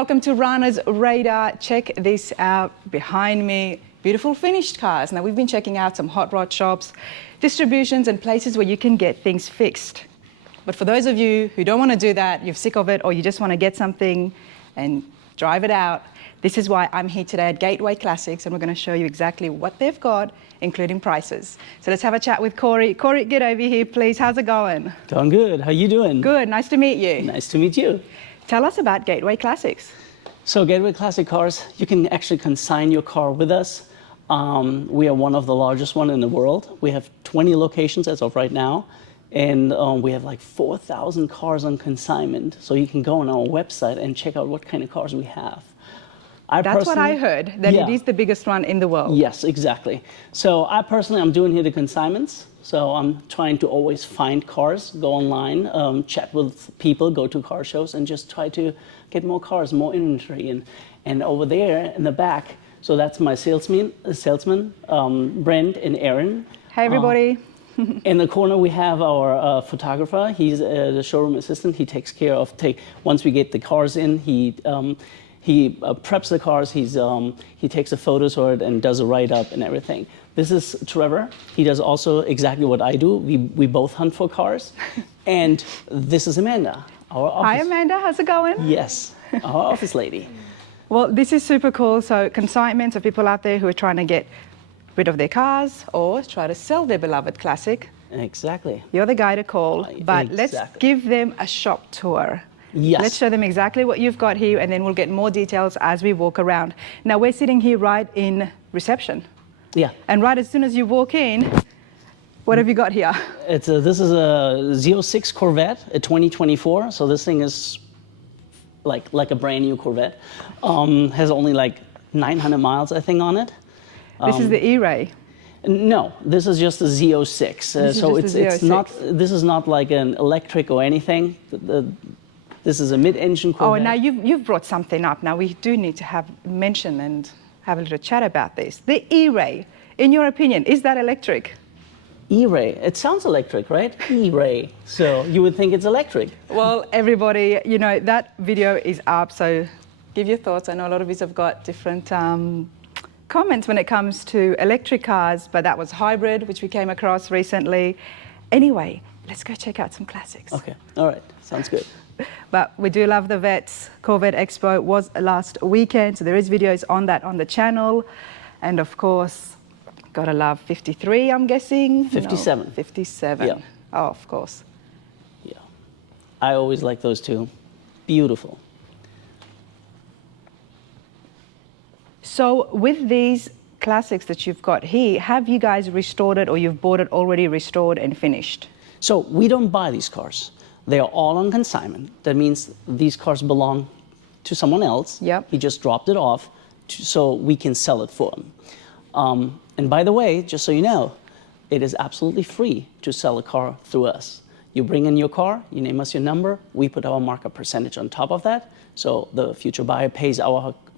welcome to Rana's Radar. Check this out behind me. Beautiful finished cars. Now, we've been checking out some hot rod shops, distributions, and places where you can get things fixed. But for those of you who don't want to do that, you're sick of it, or you just want to get something and drive it out, this is why I'm here today at Gateway Classics, and we're going to show you exactly what they've got, including prices. So let's have a chat with Corey. Corey, get over here, please. How's it going? Going good. How you doing? Good. Nice to meet you. Nice to meet you. Tell us about Gateway Classics. So Gateway Classic Cars, you can actually consign your car with us. We are one of the largest one in the world. We have 20 locations as of right now, and we have like 4,000 cars on consignment. So you can go on our website and check out what kind of cars we have. That's what I heard, that it is the biggest one in the world. Yes, exactly. So I'm doing here the consignments. So I'm trying to always find cars, go online, chat with people, go to car shows, and just try to get more cars, more inventory. And over there in the back, so that's my salesman, Brent and Aaron. Hey, everybody. In the corner, we have our photographer. He's the showroom assistant. He takes care of, once we get the cars in, he preps the cars, he takes the photos for it and does a write-up and everything. This is Trevor. He does also exactly what I do. We both hunt for cars. And this is Amanda, our office. Hi, Amanda. How's it going? Yes, our office lady. Well, this is super cool. So consignments are people out there who are trying to get rid of their cars or try to sell their beloved classic. Exactly. You're the guy to call. But let's give them a shop tour. Yes. Let's show them exactly what you've got here, and then we'll get more details as we walk around. Now, we're sitting here right in reception. Yeah. And right as soon as you walk in, what have you got here? This is a 06 Corvette, a 2024. So this thing is like a brand new Corvette. Has only like 900 miles, I think, on it. This is the E-Ray. No, this is just a Z06. So this is not like an electric or anything. This is a mid-engine Corvette. Oh, now you've brought something up. Now we do need to mention and have a little chat about this. The E-Ray, in your opinion, is that electric? E-Ray, it sounds electric, right? E-Ray, so you would think it's electric. Well, everybody, you know, that video is up, so give your thoughts. I know a lot of you have got different comments when it comes to electric cars, but that was hybrid, which we came across recently. Anyway, let's go check out some classics. Okay, all right, sounds good. But we do love the vets. Corvette Expo was last weekend, so there is videos on that on the channel. And of course, gotta love 53, I'm guessing? 57. No, 57. Yeah. Oh, of course. Yeah, I always like those two. Beautiful. So with these classics that you've got here, have you guys restored it, or you've bought it already restored and finished? So we don't buy these cars. They are all on consignment. That means these cars belong to someone else. Yep. He just dropped it off so we can sell it for him. And by the way, just so you know, it is absolutely free to sell a car through us. You bring in your car, you name us your number, we put our markup percentage on top of that, so the future buyer pays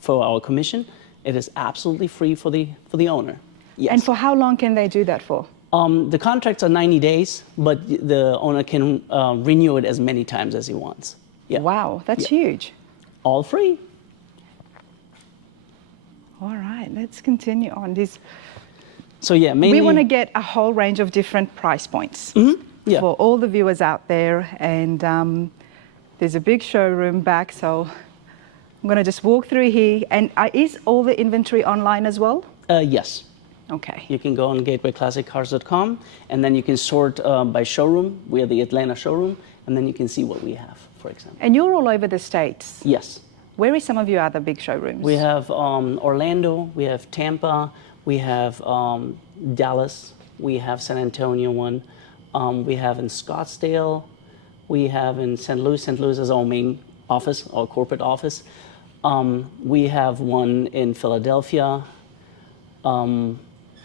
for our commission. It is absolutely free for the owner. Yes. And for how long can they do that for? The contracts are 90 days, but the owner can renew it as many times as he wants. Yeah. Wow, that's huge. All free. All right, let's continue on this. So yeah, mainly... We want to get a whole range of different price points for all the viewers out there. And there's a big showroom back, so I'm going to just walk through here. And is all the inventory online as well? Yes. Okay. You can go on gatewayclassiccars.com, and then you can sort by showroom. We are the Atlanta showroom, and then you can see what we have, for example. And you're all over the States? Yes. Where is some of your other big showrooms? We have Orlando, we have Tampa, we have Dallas, we have San Antonio one, we have in Scottsdale, we have in St. Louis. St. Louis is our main office, our corporate office. We have one in Philadelphia.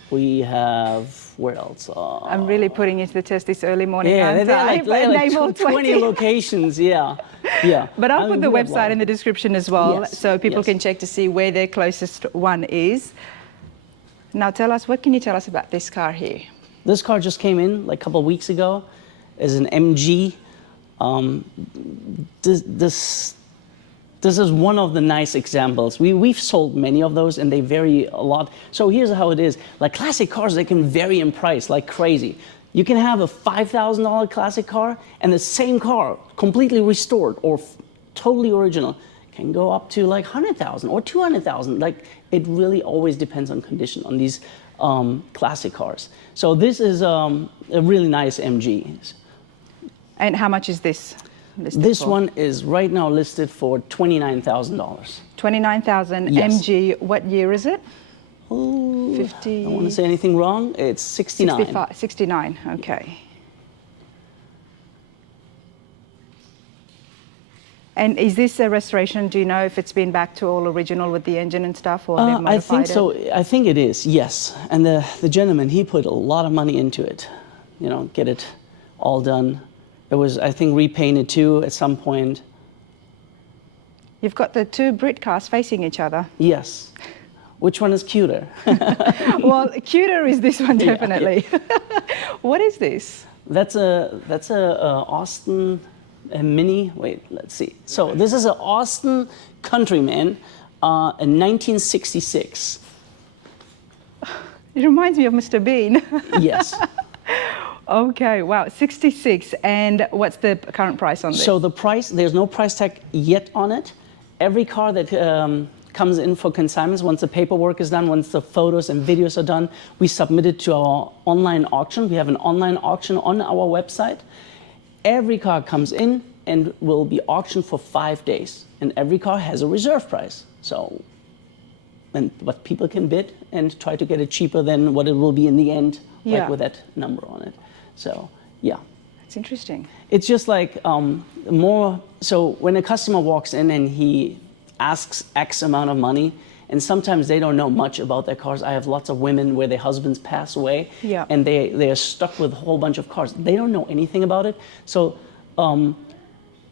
We have, where else? I'm really putting you to the test this early morning. Yeah, they're like 20 locations, yeah. But I'll put the website in the description as well, so people can check to see where their closest one is. Now tell us, what can you tell us about this car here? This car just came in like a couple of weeks ago. It's an MG. This is one of the nice examples. We've sold many of those, and they vary a lot. So here's how it is. Like classic cars, they can vary in price like crazy. You can have a $5,000 classic car, and the same car, completely restored or totally original, can go up to like 100,000 or 200,000. Like it really always depends on condition on these classic cars. So this is a really nice MG. And how much is this? This one is right now listed for $29,000. 29,000 Yes. MG. What year is it? Ooh, 50. I don't want to say anything wrong. It's 69. 69. Okay. And is this a restoration? Do you know if it's been back to all original with the engine and stuff, or they've modified I think it? so. I think it is. Yes. And the gentleman, he put a lot of money into it. You know, get it all done. It was, I think, repainted too at some point. You've got the two Brit cars facing each other. Yes. Which one is cuter? Well, cuter is this one, definitely. Yeah. What is this? That's a Austin Mini. Wait, let's see. So this is an Austin Countryman in 1966. It reminds me of Mr. Bean. Yes. Okay, wow, 66. And what's the current price on this? So the price, there's no price tag yet on it. Every car that comes in for consignments, once the paperwork is done, once the photos and videos are done, we submit it to our online auction. We have an online auction on our website. Every car comes in and will be auctioned for 5 days. And every car has a reserve price. So, but people can bid and try to get it cheaper than what it will be in the end, like with that number on it. So, yeah. It's interesting. It's just like more, so when a customer walks in and he asks X amount of money, and sometimes they don't know much about their cars. I have lots of women where their husbands pass away, and they are stuck with a whole bunch of cars. They don't know anything about it. So I'm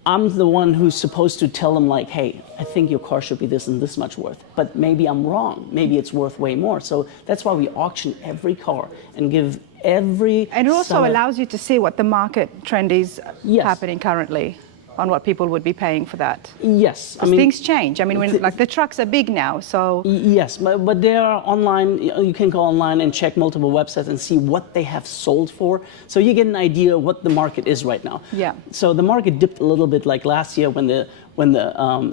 the one who's supposed to tell them like, hey, I think your car should be this and this much worth, but maybe I'm wrong. Maybe it's worth way more. So that's why we auction every car and give every And it also allows you to see what the market trend is happening currently on what people would be paying for that. Yes. I mean, things change. I mean, when like the trucks are big now, so. Yes, but they are online. You can go online and check multiple websites and see what they have sold for. So you get an idea what the market is right now. Yeah. So the market dipped a little bit like last year when the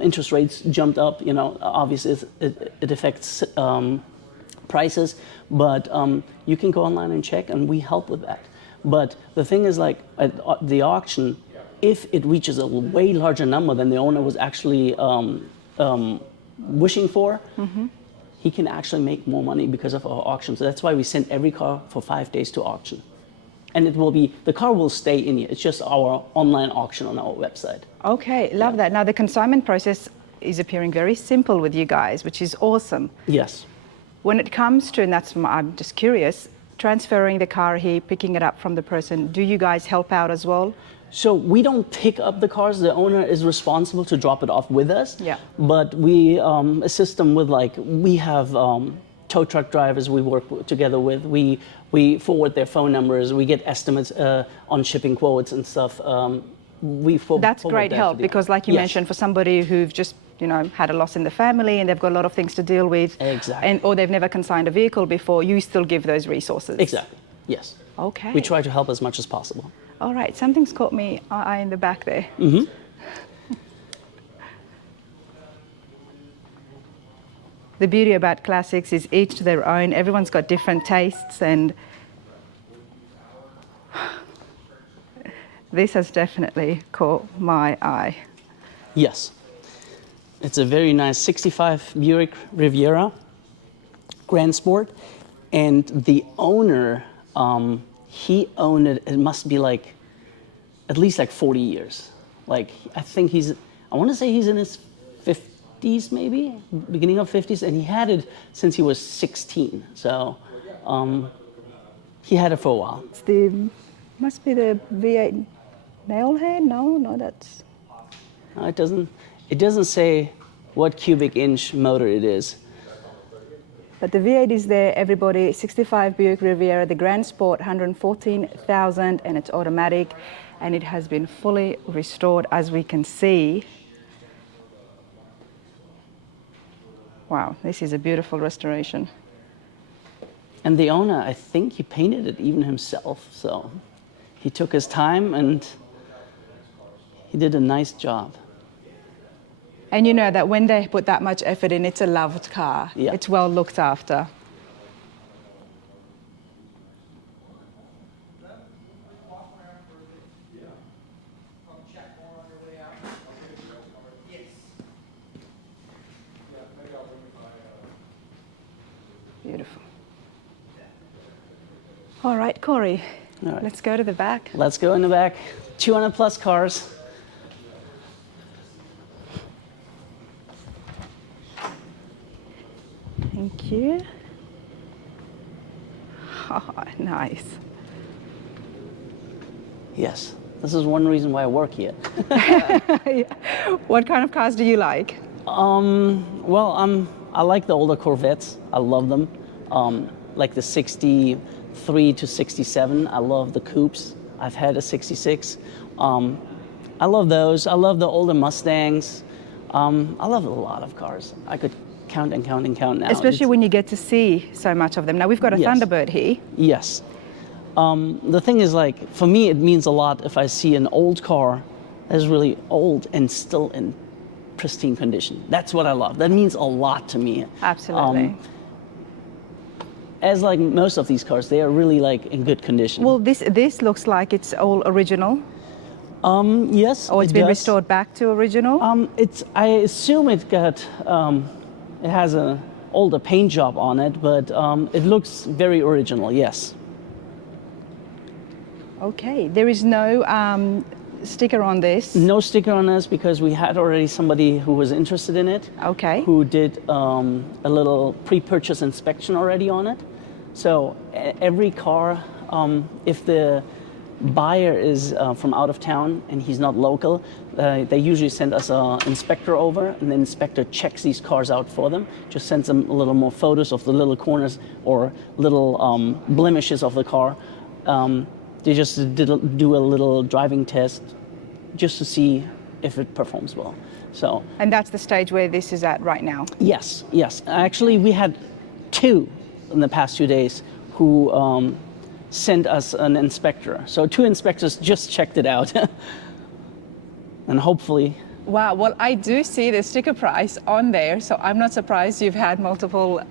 interest rates jumped up. You know, obviously it affects prices, but you can go online and check, and we help with that. But the thing is, like at the auction, if it reaches a way larger number than the owner was actually wishing for, he can actually make more money because of our auction. So that's why we send every car for 5 days to auction. And it will be, the car will stay in here. It's just our online auction on our website. Okay, love that. Now the consignment process is appearing very simple with you guys, which is awesome. Yes. When it comes to, and that's, I'm just curious, transferring the car here, picking it up from the person, do you guys help out as well? So we don't pick up the cars. The owner is responsible to drop it off with us. Yeah. But we assist them with, like, we have tow truck drivers we work together with. We forward their phone numbers. We get estimates on shipping quotes and stuff. That's great help because, like you mentioned, for somebody who've just had a loss in the family and they've got a lot of things to deal with, or they've never consigned a vehicle before, you still give those resources. Exactly. Yes. Okay. We try to help as much as possible. All right, something's caught me eye in the back there. The beauty about classics is each to their own. Everyone's got different tastes, and this has definitely caught my eye. Yes. It's a very nice 65 Buick Riviera Grand Sport, and the owner, he owned it, it must be like at least like 40 years. Like, I think I want to say he's in his 50s maybe, beginning of 50s, and he had it since he was 16. So he had it for a while. Must be the V8 nail head? No, that's... No, it doesn't say what cubic inch motor it is. But the V8 is there, everybody. 65 Buick Riviera, the Grand Sport, 114,000, and it's automatic, and it has been fully restored, as we can see. Wow, this is a beautiful restoration. And the owner, I think he painted it even himself. So he took his time and he did a nice job. And you know that when they put that much effort in, it's a loved car. Yeah. It's well looked after. Beautiful. All right, Corey, All right. let's go to the back. Let's go in the back. 200 plus cars. Thank you. Oh, nice. Yes, this is one reason why I work here. What kind of cars do you like? Well, I like the older Corvettes. I love them. Like the 63 to 67. I love the coupes. I've had a 66. I love those. I love the older Mustangs. I love a lot of cars. I could count and count and count now. Especially when you get to see so much of them. Now, we've got a Yes. Thunderbird here. Yes. The thing is, like, for me, it means a lot if I see an old car that is really old and still in pristine condition. That's what I love. That means a lot to me. Absolutely. As like most of these cars, they are really like in good condition. Well, this looks like it's all original, Yes. or it's it been does. restored back to original. I assume it got, it has an older paint job on it, but it looks very original, yes. Okay, there is no sticker on this. No sticker on this because we had already somebody who was interested in it. Okay. Who did a little pre-purchase inspection already on it. So every car, if the buyer is from out of town and he's not local, they usually send us an inspector over, and the inspector checks these cars out for them, just sends them a little more photos of the little corners or little blemishes of the car. They just do a little driving test just to see if it performs well. So. And that's the stage where this is at right now. Yes, yes. Actually, we had two in the past 2 days who sent us an inspector. So 2 inspectors just checked it out. And hopefully. Wow, well, I do see the sticker price on there, so I'm not surprised you've had multiple.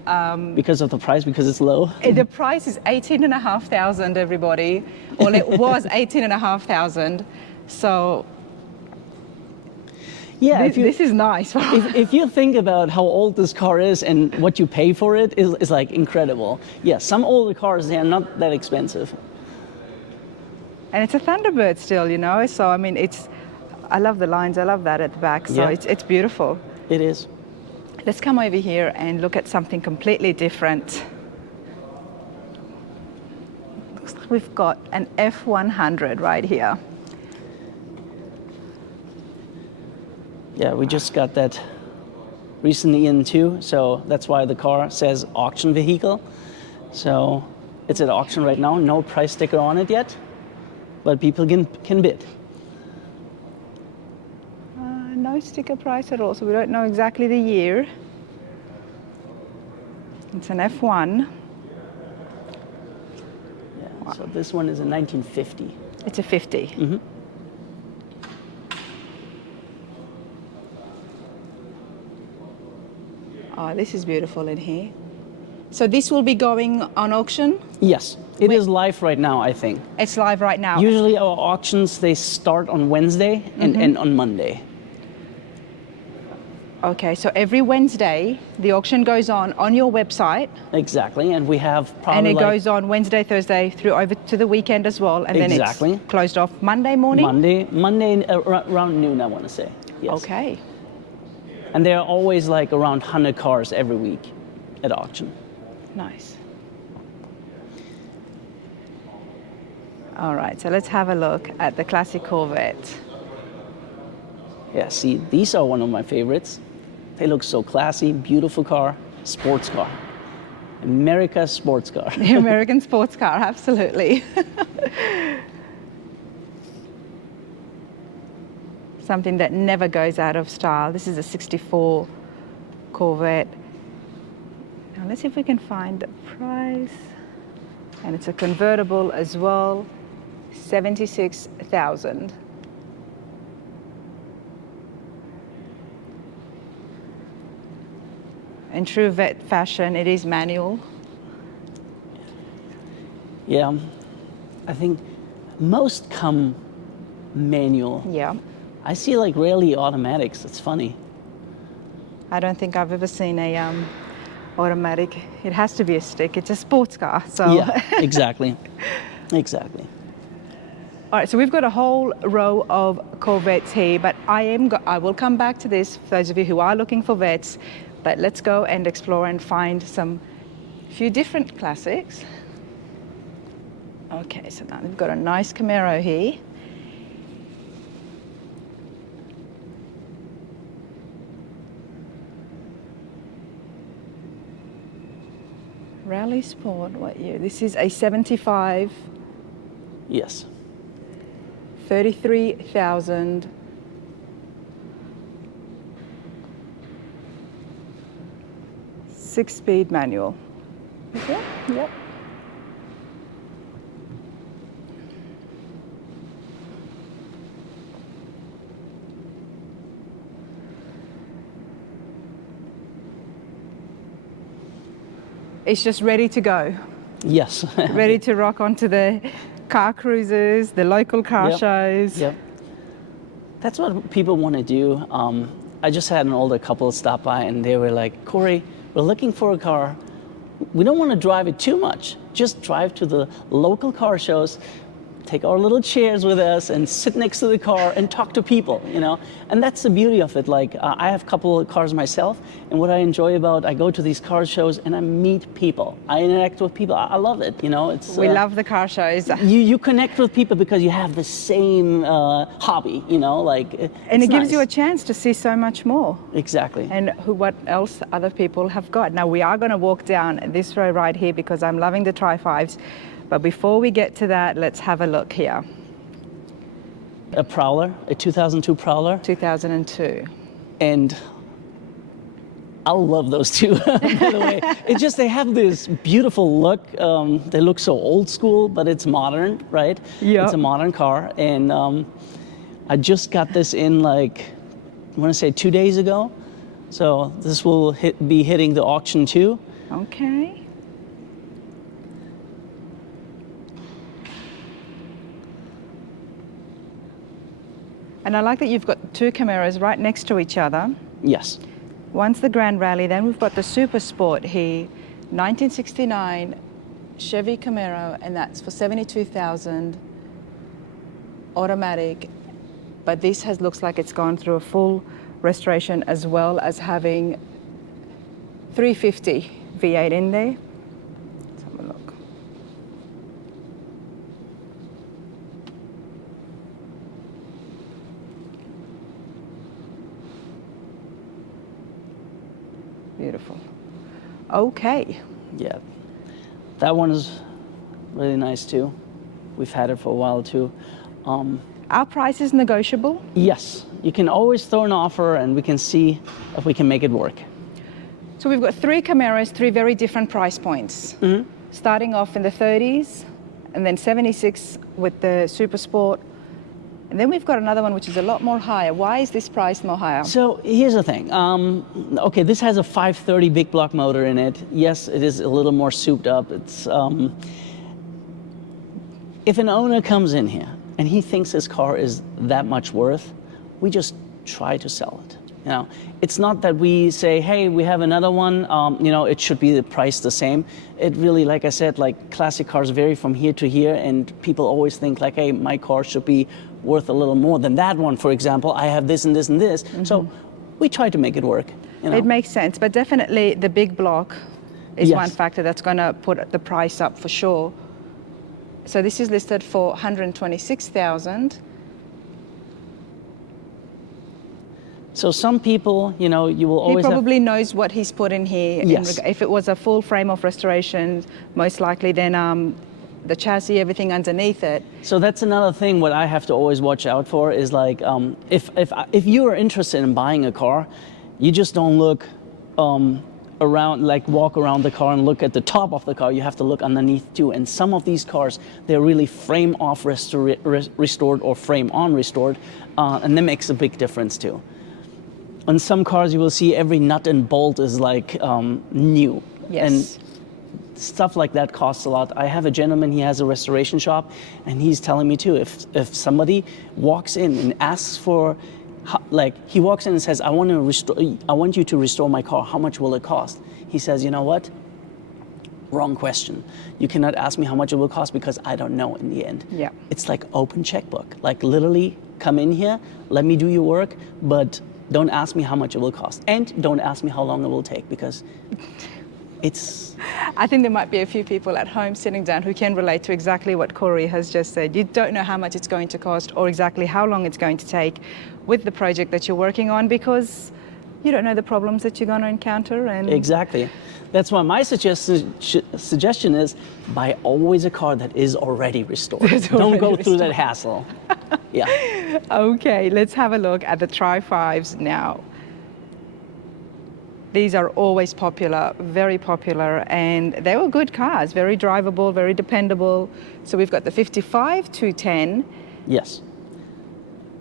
Because of the price, because it's low? The price is 18,500, everybody. Well, it was 18,500. So yeah, this is nice. if you think about how old this car is and what you pay for it is like incredible. Yeah, some older cars, they are not that expensive. And it's a Thunderbird still, you know, so I mean, I love the lines, I love that at the back, so Yeah. it's beautiful. It is. Let's come over here and look at something completely different. Looks like we've got an F100 right here. Yeah, we just got that recently in too, so that's why the car says auction vehicle. So it's at auction right now, no price sticker on it yet, but people can bid. No sticker price at all, so we don't know exactly the year. It's an F1. Yeah, wow. So this one is a 1950. It's a 50. Mm-hmm. Oh, this is beautiful in here. So this will be going on auction? Yes, it is live right now, I think. It's live right now. Usually our auctions, they start on Wednesday and end on Monday. Okay, so every Wednesday, the auction goes on your website. Exactly, and we have probably And it goes on Wednesday, Thursday, through over to the weekend as well. And then Exactly. it's closed off Monday morning? Monday around noon, I want to say. Yes. Okay. And there are always like around 100 cars every week at auction. Nice. All right, so let's have a look at the classic Corvette. Yeah, see, these are one of my favorites. They look so classy, beautiful car, sports car. America's sports car. The American sports car, absolutely. Something that never goes out of style. This is a 64 Corvette. Now let's see if we can find the price. And it's a convertible as well, 76,000. In true vet fashion, it is manual. Yeah, I think most come manual. Yeah. I see like rarely automatics. It's funny. I don't think I've ever seen a automatic. It has to be a stick. It's a sports car, so. Yeah, exactly. Exactly. All right, so we've got a whole row of Corvettes here, but I will come back to this for those of you who are looking for vets. But let's go and explore and find few different classics. Okay, so now we've got a nice Camaro here. Rally Sport, what year? This is a 75, Yes. 33,000. Six-speed manual. Is it? Yep. It's just ready to go. Yes. Ready to rock onto the car cruises, the local car shows. Yep. That's what people want to do. I just had an older couple stop by and they were like, Corey, we're looking for a car. We don't want to drive it too much. Just drive to the local car shows, take our little chairs with us and sit next to the car and talk to people, you know? And that's the beauty of it. Like, I have a couple of cars myself, and what I enjoy about, I go to these car shows and I meet people. I interact with people. I love it, you know? We love the car shows. You connect with people because you have the same hobby, you know? Like, And it gives nice. you a chance to see so much more. Exactly. And what else other people have got. Now we are going to walk down this row right here because I'm loving the Tri-5s. But before we get to that, let's have a look here. A Prowler, a 2002 Prowler. 2002. And I love those two, by the way. It's just, they have this beautiful look. They look so old school, but it's modern, right? Yeah. It's a modern car. And I just got this in like, I want to say 2 days ago. So this will be hitting the auction too. Okay. And I like that you've got two Camaros right next to each other. Yes. One's the Grand Rally, then we've got the Super Sport here, 1969 Chevy Camaro, and that's for 72,000, automatic. But this looks like it's gone through a full restoration as well as having 350 V8 in there. Let's have a look. Beautiful. Okay. Yeah. That one is really nice too. We've had it for a while too. Our price is negotiable. Yes, you can always throw an offer and we can see if we can make it work. So we've got three Camaros, three very different price points. Mm-hmm. Starting off in the 30s, and then 76 with the Super Sport. And then we've got another one which is a lot more higher. Why is this price more higher? So here's the thing. Okay, this has a 530 big block motor in it. Yes, it is a little more souped up. It's if an owner comes in here and he thinks his car is that much worth, we just try to sell it. You know, it's not that we say, hey, we have another one, you know, it should be the price the same. It really, like I said, like classic cars vary from here to here, and people always think like, hey, my car should be worth a little more than that one, for example. I have this and this and this. Mm-hmm. So we try to make it work. You know? It makes sense, but definitely the big block is Yes. one factor that's going to put the price up for sure. So this is listed for 126,000. So some people, you know, you will always He probably knows what he's put in here. Yes. If it was a full frame of restoration, most likely then the chassis, everything underneath it. So that's another thing what I have to always watch out for is like, if you are interested in buying a car, you just don't look around, like walk around the car and look at the top of the car. You have to look underneath too. And some of these cars, they're really frame off restored or frame on restored, and that makes a big difference too. On some cars, you will see every nut and bolt is like new. Yes. And stuff like that costs a lot. I have a gentleman, he has a restoration shop, and he's telling me too, if somebody walks in and asks for, like he walks in and says, I want you to restore my car, how much will it cost? He says, you know what? Wrong question. You cannot ask me how much it will cost because I don't know in the end. Yeah. It's like open checkbook. Like literally come in here, let me do your work, but don't ask me how much it will cost. And don't ask me how long it will take because it's... I think there might be a few people at home sitting down who can relate to exactly what Corey has just said. You don't know how much it's going to cost or exactly how long it's going to take with the project that you're working on because you don't know the problems that you're going to encounter. And exactly. That's why my suggestion is buy always a car that is already restored. Don't go through that hassle. Yeah. Okay, let's have a look at the Tri-5s now. These are always popular, very popular, and they were good cars, very drivable, very dependable. So we've got the 55 210. Yes.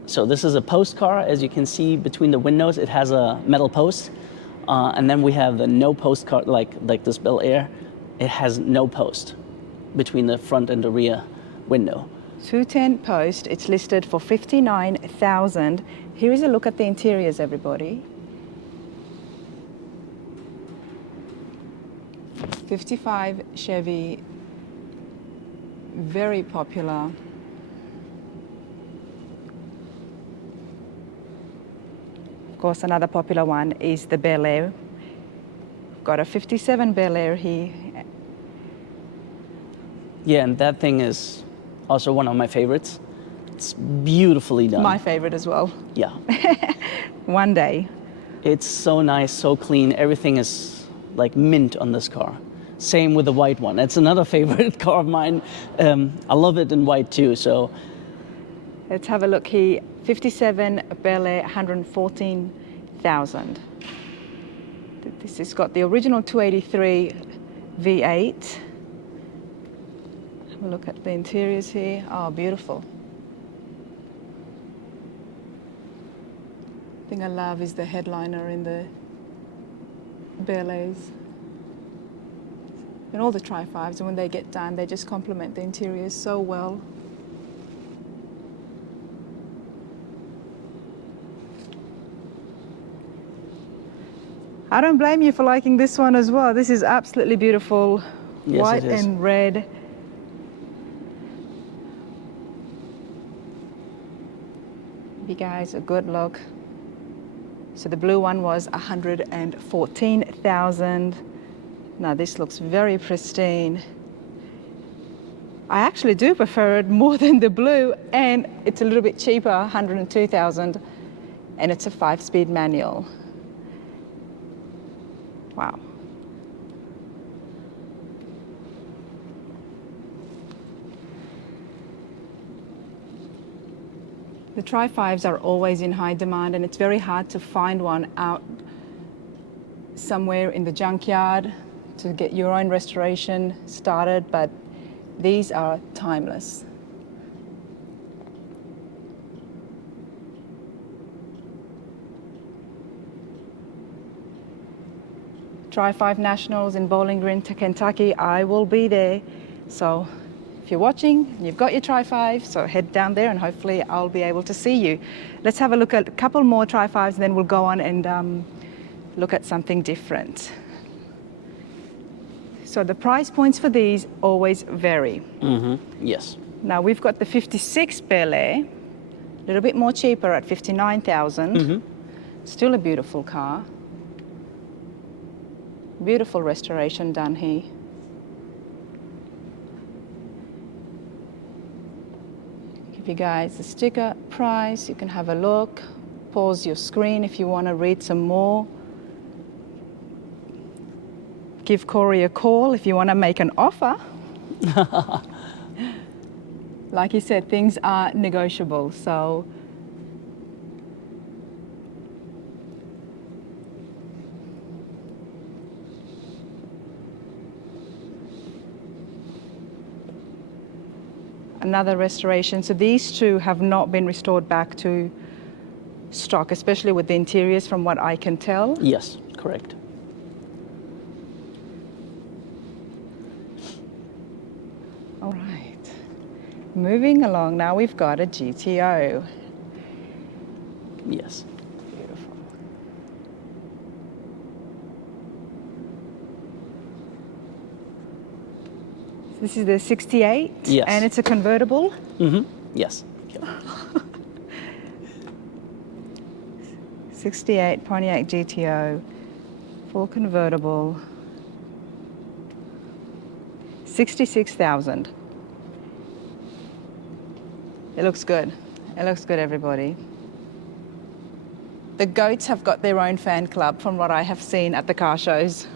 So this is a post car. As you can see between the windows, it has a metal post. And then we have the no post car, like this Bel Air. It has no post between the front and the rear window. 210 post, it's listed for $59,000. Here is a look at the interiors, everybody. 55 Chevy, very popular. Of course, another popular one is the Bel Air. Got a 57 Bel Air here. Yeah, and that thing is also one of my favorites. It's beautifully done. My favorite as well. Yeah. One day. It's so nice, so clean. Everything is like mint on this car. Same with the white one. It's another favorite car of mine. I love it in white too. So let's have a look here. 57 Bel Air, 114,000. This has got the original 283 V8. Have a look at the interiors here. Oh, beautiful. The thing I love is the headliner in the Bel Airs. And all the Tri-5s, and when they get done, they just complement the interiors so well. I don't blame you for liking this one as well. This is absolutely beautiful. Yes, White it is. and red. Give you guys a good look. So the blue one was 114,000. Now this looks very pristine. I actually do prefer it more than the blue, and it's a little bit cheaper, 102,000, and it's a 5-speed manual. Wow. The Tri-5s are always in high demand, and it's very hard to find one out somewhere in the junkyard to get your own restoration started, but these are timeless. Tri-5 Nationals in Bowling Green, Kentucky. I will be there. So if you're watching, you've got your Tri-5, so head down there and hopefully I'll be able to see you. Let's have a look at a couple more Tri-5s and then we'll go on and look at something different. So the price points for these always vary. Mm-hmm. Yes. Now we've got the 56 Bel Air, a little bit more cheaper at 59,000. Mm-hmm. Still a beautiful car. Beautiful restoration done here. Give you guys the sticker price. You can have a look. Pause your screen if you want to read some more. Give Corey a call if you want to make an offer. Like he said, things are negotiable, so Another restoration. So these two have not been restored back to stock, especially with the interiors from what I can tell. Yes, correct. All right. Moving along, now we've got a GTO. Yes. Beautiful. This is the 68? Yes. And it's a convertible? Mm-hmm. Yes. 68 Pontiac GTO, full convertible, 66,000. It looks good. It looks good, everybody. The goats have got their own fan club from what I have seen at the car shows.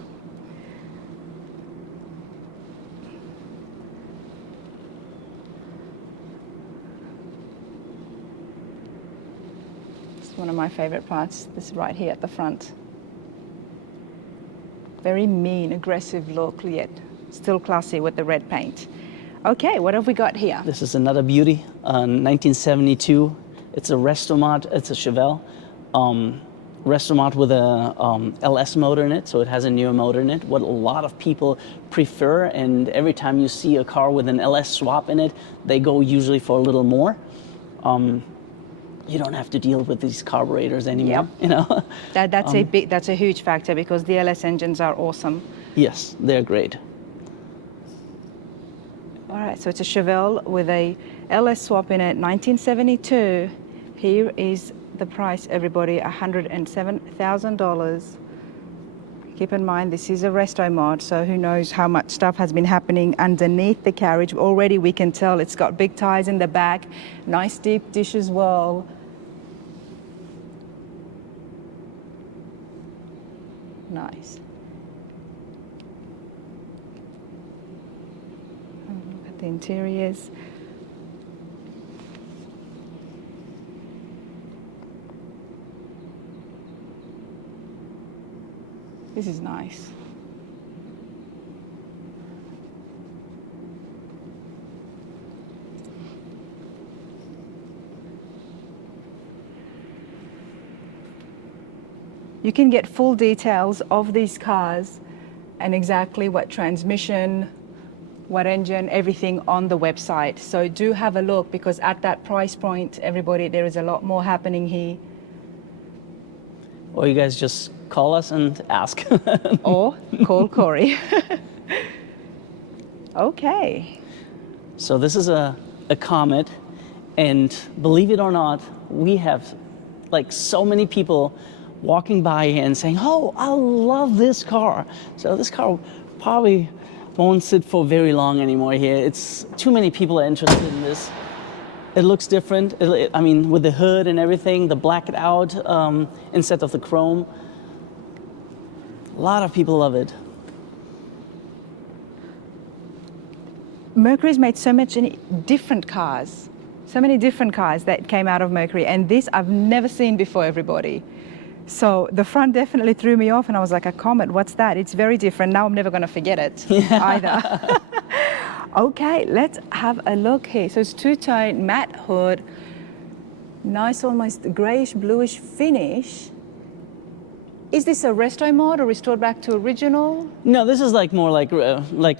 One of my favorite parts, this right here at the front. Very mean, aggressive look, yet still classy with the red paint. Okay, what have we got here? This is another beauty, 1972. It's a Restomat, it's a Chevelle. Restomat with a LS motor in it, so it has a newer motor in it, what a lot of people prefer, and every time you see a car with an LS swap in it, they go usually for a little more. You don't have to deal with these carburetors anymore. Yep. You know. That's a huge factor because the LS engines are awesome. Yes, they're great. All right, so it's a Chevelle with a LS swap in it, 1972. Here is the price, everybody, $107,000. Keep in mind, this is a resto mod, so who knows how much stuff has been happening underneath the carriage. Already we can tell it's got big tires in the back, nice deep dish as well. Nice. Look at the interiors. This is nice. You can get full details of these cars and exactly what transmission, what engine, everything on the website. So do have a look because at that price point, everybody, there is a lot more happening here. Or you guys just call us and ask. Or call Corey. Okay. So this is a Comet, and believe it or not, we have like so many people walking by here and saying, oh, I love this car. So this car probably won't sit for very long anymore here. It's too many people are interested in this. It looks different. I mean, with the hood and everything, the blacked out instead of the chrome. A lot of people love it. Mercury's made so many different cars that came out of Mercury, and this I've never seen before, everybody. So the front definitely threw me off, and I was like, a Comet, what's that? It's very different. Now I'm never going to forget it either. Okay, let's have a look here. So it's two-tone matte hood, nice almost grayish bluish finish. Is this a resto mod or restored back to original? No, this is like more like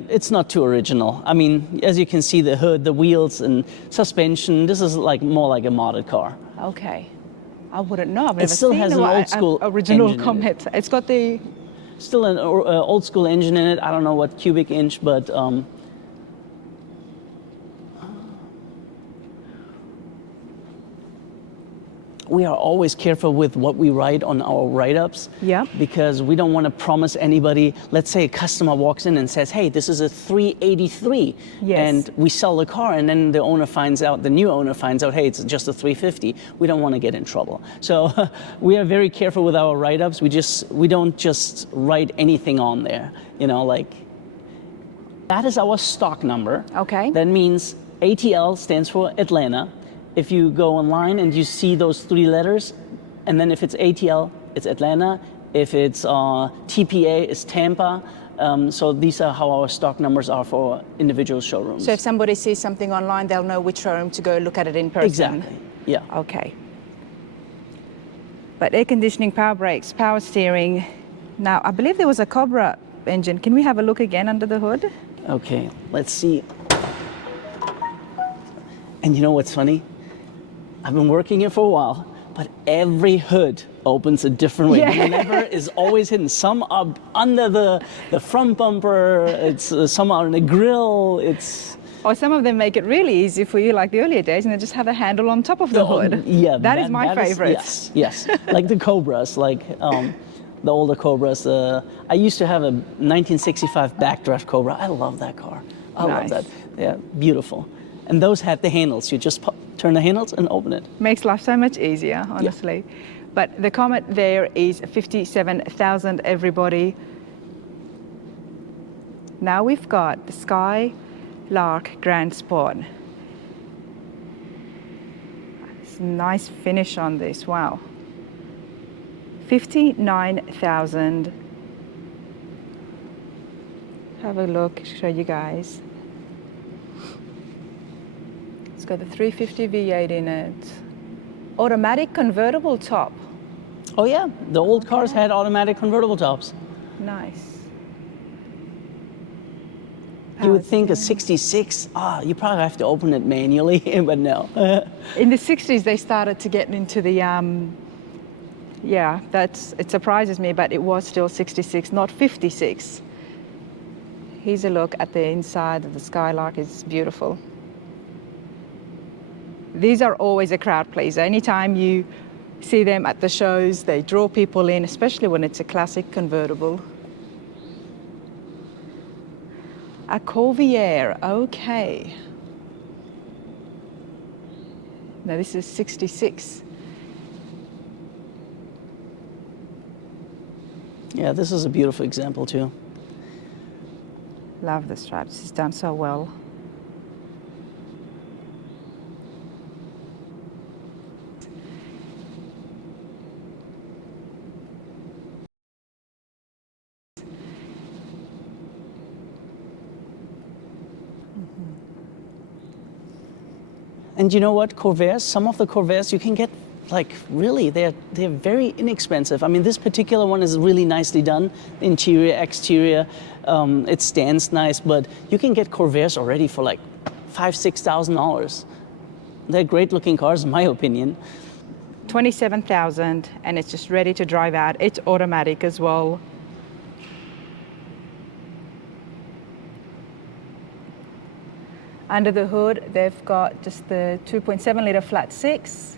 it's not too original. I mean, as you can see, the hood, the wheels, and suspension. This is like more like a modded car. Okay, I wouldn't know. I've never still seen has an old school original engine in Comet. It's got the still an old school engine in it. I don't know what cubic inch, but we are always careful with what we write on our write-ups. Yeah. Because we don't want to promise anybody. Let's say a customer walks in and says, hey, this is a 383. Yes. And we sell the car, and then the new owner finds out, hey, it's just a 350. We don't want to get in trouble. So we are very careful with our write-ups. We don't just write anything on there. You know, like, that is our stock number. Okay. That means ATL stands for Atlanta. If you go online and you see those three letters, and then if it's ATL, it's Atlanta. If it's TPA, it's Tampa. So these are how our stock numbers are for individual showrooms. So if somebody sees something online, they'll know which showroom to go look at it in person? Exactly, yeah. Okay. But air conditioning, power brakes, power steering. Now, I believe there was a Cobra engine. Can we have a look again under the hood? Okay, let's see. And you know what's funny? I've been working here for a while, but every hood opens a different way. Yeah. The lever is always hidden. Some are under the front bumper, some are in the grill, Or some of them make it really easy for you, like the earlier days, and they just have a handle on top of the hood. Yeah, that is my favorite. Yes, like the Cobras, like the older Cobras. I used to have a 1965 backdraft Cobra. I love that car. I love that. Yeah, beautiful. And those had the handles. You just turn the handles and open it. Makes life so much easier, honestly. Yeah. But the Comet there is 57,000, everybody. Now we've got the Skylark Gran Sport. It's a nice finish on this, wow. 59,000. Have a look, show you guys. It's got the 350 V8 in it. Automatic convertible top. Oh yeah, the old cars had automatic convertible tops. Nice. You would think a 66, you probably have to open it manually, but no. In the 60s, they started to get into the, it surprises me, but it was still 66, not 56. Here's a look at the inside of the Skylark. It's beautiful. These are always a crowd pleaser. Anytime you see them at the shows, they draw people in, especially when it's a classic convertible. A Corvair, okay. Now this is 66. Yeah, this is a beautiful example too. Love the stripes, it's done so well. And you know what, Corvairs, some of the Corvairs you can get, like, really, they're very inexpensive. I mean, this particular one is really nicely done, interior, exterior, it stands nice, but you can get Corvairs already for like $5,000–6,000. They're great looking cars, in my opinion. 27,000, and it's just ready to drive out. It's automatic as well. Under the hood, they've got just the 2.7 litre flat six,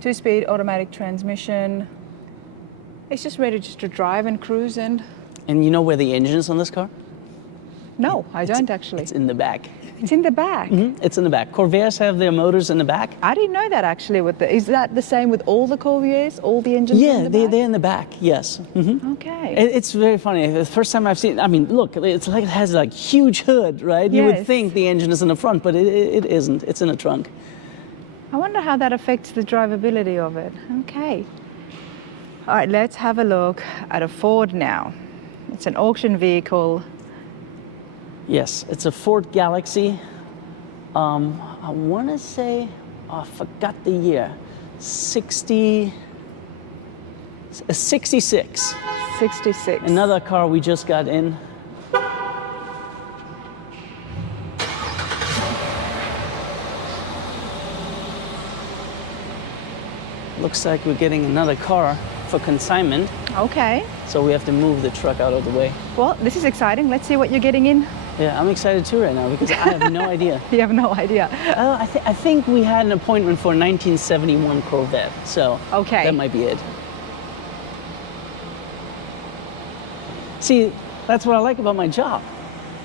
2-speed automatic transmission. It's just ready just to drive and cruise. And you know where the engine is on this car? No, I don't actually. It's in the back. It's in the back? Mm-hmm. It's in the back. Corvairs have their motors in the back. I didn't know that actually. Is that the same with all the Corvairs, all the engines in the back? Yeah, they're in the back, yes. Mm-hmm. Okay. It's very funny. The first time I've seen, I mean, look, it's like it has like huge hood, right? Yes. You would think the engine is in the front, but it isn't. It's in the trunk. I wonder how that affects the drivability of it. Okay. All right, let's have a look at a Ford now. It's an auction vehicle. Yes, it's a Ford Galaxy. I want to say, I forgot the year, 66. 66. Another car we just got in. Looks like we're getting another car for consignment. Okay. So we have to move the truck out of the way. Well, this is exciting. Let's see what you're getting in. Yeah, I'm excited too right now because I have no idea. You have no idea. I think we had an appointment for a 1971 Corvette, so okay. That might be it. See, that's what I like about my job.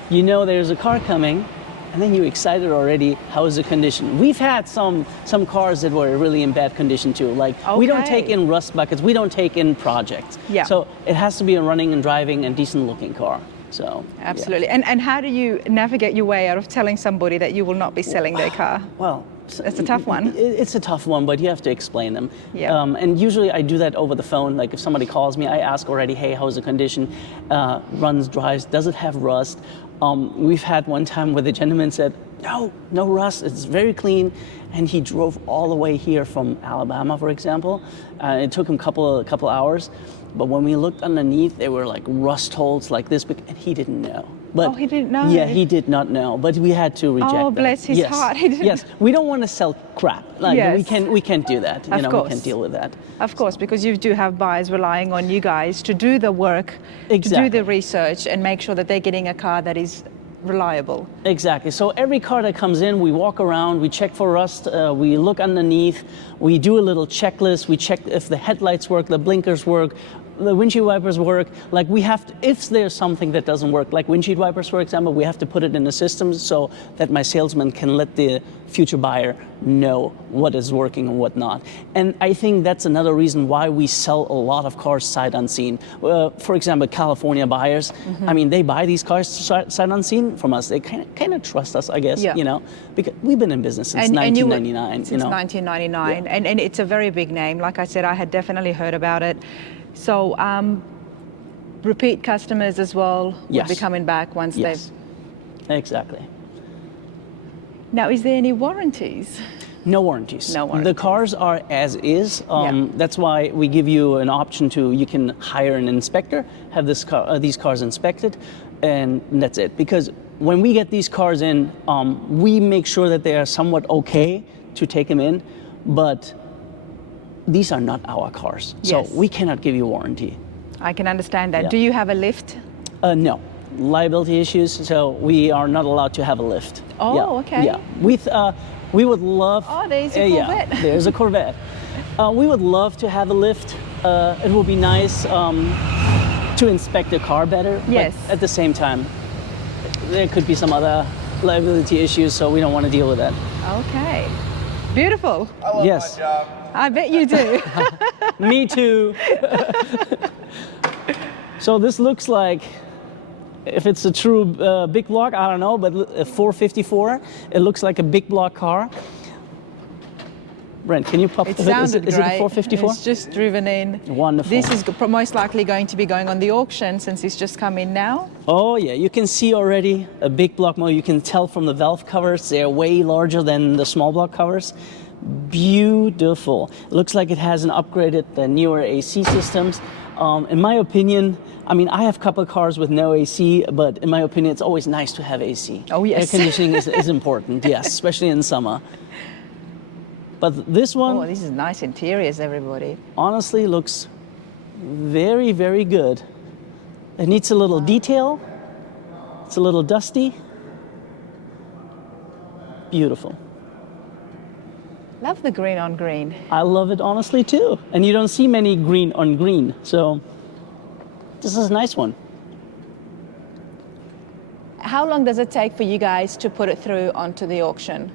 You know there's a car coming, and then you're excited already. How is the condition? We've had some cars that were really in bad condition too. Like we don't take in rust buckets, we don't take in projects. Yeah. So it has to be a running and driving and decent looking car. So absolutely. Yeah. And how do you navigate your way out of telling somebody that you will not be selling their car? Well, It's a tough one. It's a tough one, but you have to explain them. Yeah. And usually I do that over the phone. Like if somebody calls me, I ask already, hey, how's the condition? Runs, drives, does it have rust? We've had one time where the gentleman said, no rust, it's very clean. And he drove all the way here from Alabama, for example. It took him a couple hours. But when we looked underneath, there were like rust holes like this big, and he didn't know. But, he didn't know? Yeah, he did not know, but we had to reject that. Oh, bless his heart. He didn't Yes, we don't want to sell crap. Like, yes. we can't do that. Of course. We can't deal with that. Of course, because you do have buyers relying on you guys to do the work, Exactly. to do the research and make sure that they're getting a car that is reliable. Exactly. So every car that comes in, we walk around, we check for rust, we look underneath, we do a little checklist, we check if the headlights work, the blinkers work, the windshield wipers work. Like we have to, if there's something that doesn't work, like windshield wipers, for example, we have to put it in the system so that my salesman can let the future buyer know what is working and what not. And I think that's another reason why we sell a lot of cars sight unseen. For example, California buyers, I mean, they buy these cars sight unseen from us. They kind of trust us, I guess, because we've been in business since 1999. Since 1999, Yeah. and it's a very big name. Like I said, I had definitely heard about it. So repeat customers as well will be coming back once they've... Exactly. Now, is there any warranties? No warranties. No warranties. The cars are as is. That's why we give you an option you can hire an inspector, have these cars inspected, and that's it. Because when we get these cars in, we make sure that they are somewhat okay to take them in, but these are not our cars, so we cannot give you a warranty. I can understand that. Yeah. Do you have a lift? No. Liability issues, so we are not allowed to have a lift. Oh, okay. Yeah. We would love... Oh, there's a Corvette. Yeah, there's a Corvette. We would love to have a lift. It would be nice to inspect the car better. Yes. But at the same time, there could be some other liability issues, so we don't want to deal with that. Okay. Beautiful. I love my job. I bet you do. Me too. So this looks like, if it's a true big block, I don't know, but a 454, it looks like a big block car. Brent, can you pop It it? sounded Is it a 454? It's just driven in. Wonderful. This is most likely going to be going on the auction since it's just come in now. Oh yeah, you can see already a big block motor. You can tell from the valve covers, they're way larger than the small block covers. Beautiful. It looks like it has an upgraded, the newer AC systems. In my opinion, I mean, I have a couple of cars with no AC, but in my opinion, it's always nice to have AC. Oh, yes. Air conditioning is important, yes, especially in summer. But this one... Oh, this is nice interiors, everybody. Honestly looks very, very good. It needs a little detail. It's a little dusty. Beautiful. Love the green on green. I love it honestly too. And you don't see many green on green, so this is a nice one. How long does it take for you guys to put it through onto the auction?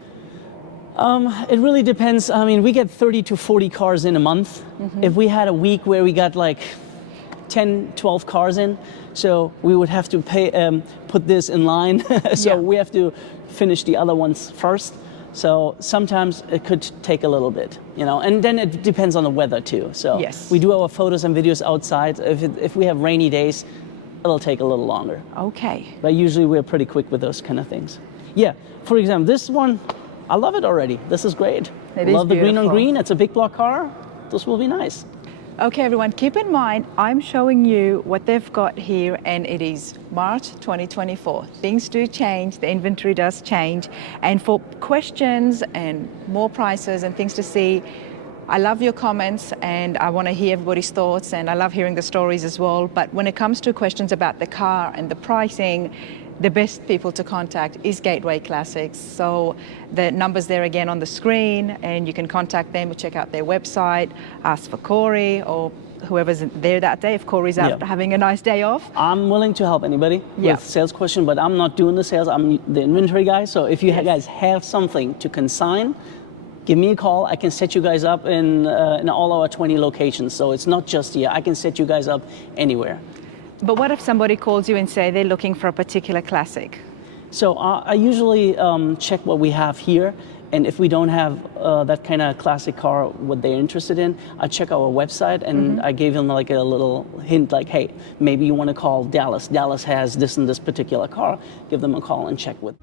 It really depends. I mean, we get 30 to 40 cars in a month. If we had a week where we got like 10, 12 cars in, so we would have to put this in line. So we have to finish the other ones first. So sometimes it could take a little bit, and then it depends on the weather too. So we do our photos and videos outside. If we have rainy days, it'll take a little longer. Okay. But usually we're pretty quick with those kind of things. Yeah, for example, this one, I love it already. This is great. It is love the green on beautiful. green. It's a big block car. This will be nice. Okay, everyone, keep in mind, I'm showing you what they've got here, and it is March 2024. Things do change, the inventory does change, and for questions and more prices and things to see, I love your comments and I want to hear everybody's thoughts, and I love hearing the stories as well. But when it comes to questions about the car and the pricing, the best people to contact is Gateway Classics. So the number's there again on the screen, and you can contact them or check out their website, ask for Corey or whoever's there that day, if Corey's out having a nice day off. I'm willing to help anybody with sales question, but I'm not doing the sales. I'm the inventory guy. So if you guys have something to consign, give me a call. I can set you guys up in all our 20 locations. So it's not just here. I can set you guys up anywhere. But what if somebody calls you and say they're looking for a particular classic? So I usually check what we have here, And if we don't have that kind of classic car, what they're interested in, I check our website and I gave them like a little hint, like, hey, maybe you want to call Dallas. Dallas has this and this particular car. Give them a call and check with.